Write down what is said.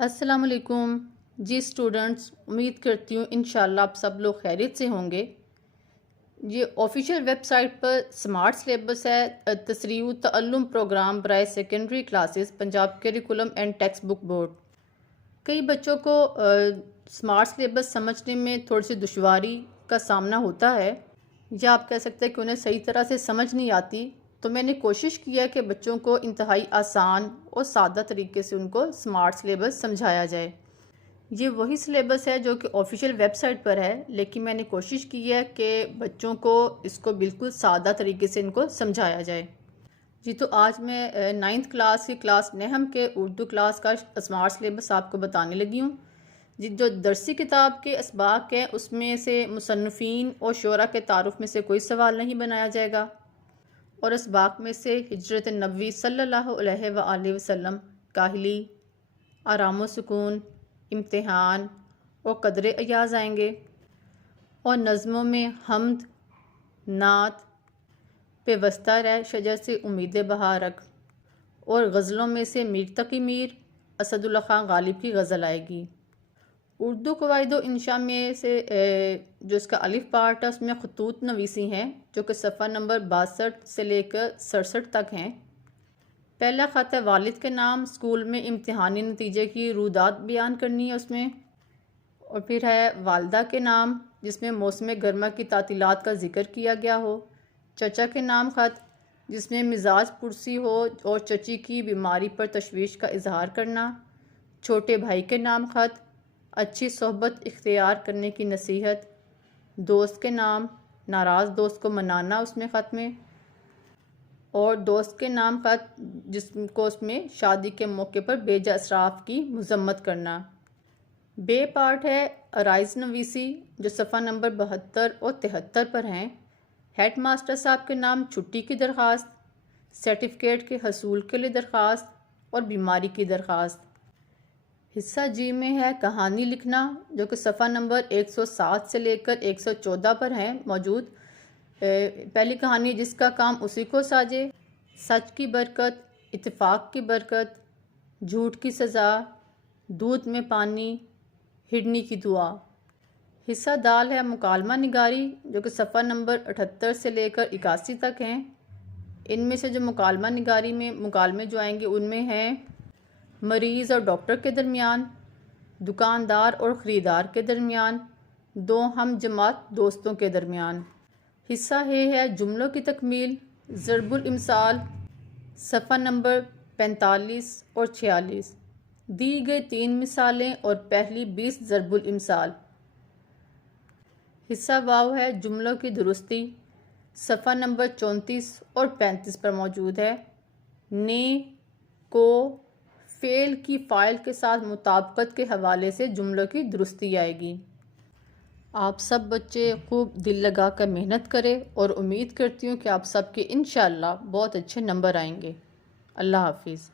السلام علیکم جی اسٹوڈنٹس، امید کرتی ہوں انشاءاللہ آپ سب لوگ خیریت سے ہوں گے۔ یہ آفیشیل ویب سائٹ پر سمارٹ سلیبس ہے، تسریع و تعلم پروگرام برائے secondary classes, Punjab curriculum and text book board. کئی بچوں کو سمارٹ سلیبس سمجھنے میں تھوڑی سی دشواری کا سامنا ہوتا ہے، یا آپ کہہ سکتے ہیں کہ انہیں صحیح طرح سے سمجھ نہیں آتی، تو میں نے کوشش کی ہے کہ بچوں کو انتہائی آسان اور سادہ طریقے سے ان کو سمارٹ سلیبس سمجھایا جائے۔ یہ وہی سلیبس ہے جو کہ آفیشیل ویب سائٹ پر ہے، لیکن میں نے کوشش کی ہے کہ بچوں کو اس کو بالکل سادہ طریقے سے ان کو سمجھایا جائے۔ جی تو آج میں 9th کلاس کی کلاس نحم کے اردو کلاس کا سمارٹ سلیبس آپ کو بتانے لگی ہوں۔ جی جو درسی کتاب کے اسباق ہیں اس میں سے مصنفین اور شعراء کے تعارف میں سے کوئی سوال نہیں بنایا جائے گا، اور اسباق میں سے ہجرت نبوی صلی اللہ علیہ وآلہ وسلم، کاہلی، آرام و سکون، امتحان اور قدر ایاز آئیں گے، اور نظموں میں حمد، نعت، پیوستہ رہ شجر سے امید بہار رکھ، اور غزلوں میں سے میر تقی میر، اسد اللہ خان غالب کی غزل آئے گی۔ اردو قواعد و انشاء میں سے جو اس کا الف پارٹ ہے اس میں خطوط نویسی ہیں، جو کہ صفحہ نمبر 62 سے لے کر 67 تک ہیں۔ پہلا خط ہے والد کے نام، اسکول میں امتحانی نتیجے کی رویداد بیان کرنی ہے اس میں، اور پھر ہے والدہ کے نام جس میں موسم گرما کی تعطیلات کا ذکر کیا گیا ہو، چچا کے نام خط جس میں مزاج پرسی ہو اور چچی کی بیماری پر تشویش کا اظہار کرنا، چھوٹے بھائی کے نام خط، اچھی صحبت اختیار کرنے کی نصیحت، دوست کے نام، ناراض دوست کو منانا اس میں خط میں، اور دوست کے نام خط جس کو اس میں شادی کے موقع پر بے جا اسراف کی مذمت کرنا۔ بے پارٹ ہے عرائض نویسی جو صفحہ نمبر 72 اور 73 پر ہیں۔ ہیڈ ماسٹر صاحب کے نام چھٹی کی درخواست، سرٹیفکیٹ کے حصول کے لیے درخواست اور بیماری کی درخواست۔ حصہ جی میں ہے کہانی لکھنا جو کہ صفحہ نمبر 107 سے لے کر 114 پر ہیں موجود۔ پہلی کہانی جس کا کام اسی کو ساجے، سچ کی برکت، اتفاق کی برکت، جھوٹ کی سزا، دودھ میں پانی، ہرنی کی دعا۔ حصہ دال ہے مکالمہ نگاری جو کہ صفحہ نمبر 78 سے لے کر 81 تک ہیں۔ ان میں سے جو مکالمہ نگاری میں مکالمے جو آئیں گے ان میں ہیں مریض اور ڈاکٹر کے درمیان، دکاندار اور خریدار کے درمیان، دو ہم جماعت دوستوں کے درمیان۔ حصہ ہے جملوں کی تکمیل، ضرب الامثال، صفحہ نمبر 45 اور 46، دی گئی 3 مثالیں اور پہلی 20 ضرب الامثال۔ حصہ واو ہے جملوں کی درستی، صفحہ نمبر 34 اور 35 پر موجود ہے۔ نے، کو، فعل کی فاعل کے ساتھ مطابقت کے حوالے سے جملوں کی درستی آئے گی۔ آپ سب بچے خوب دل لگا کر محنت کریں اور امید کرتی ہوں کہ آپ سب کے انشاءاللہ بہت اچھے نمبر آئیں گے۔ اللہ حافظ۔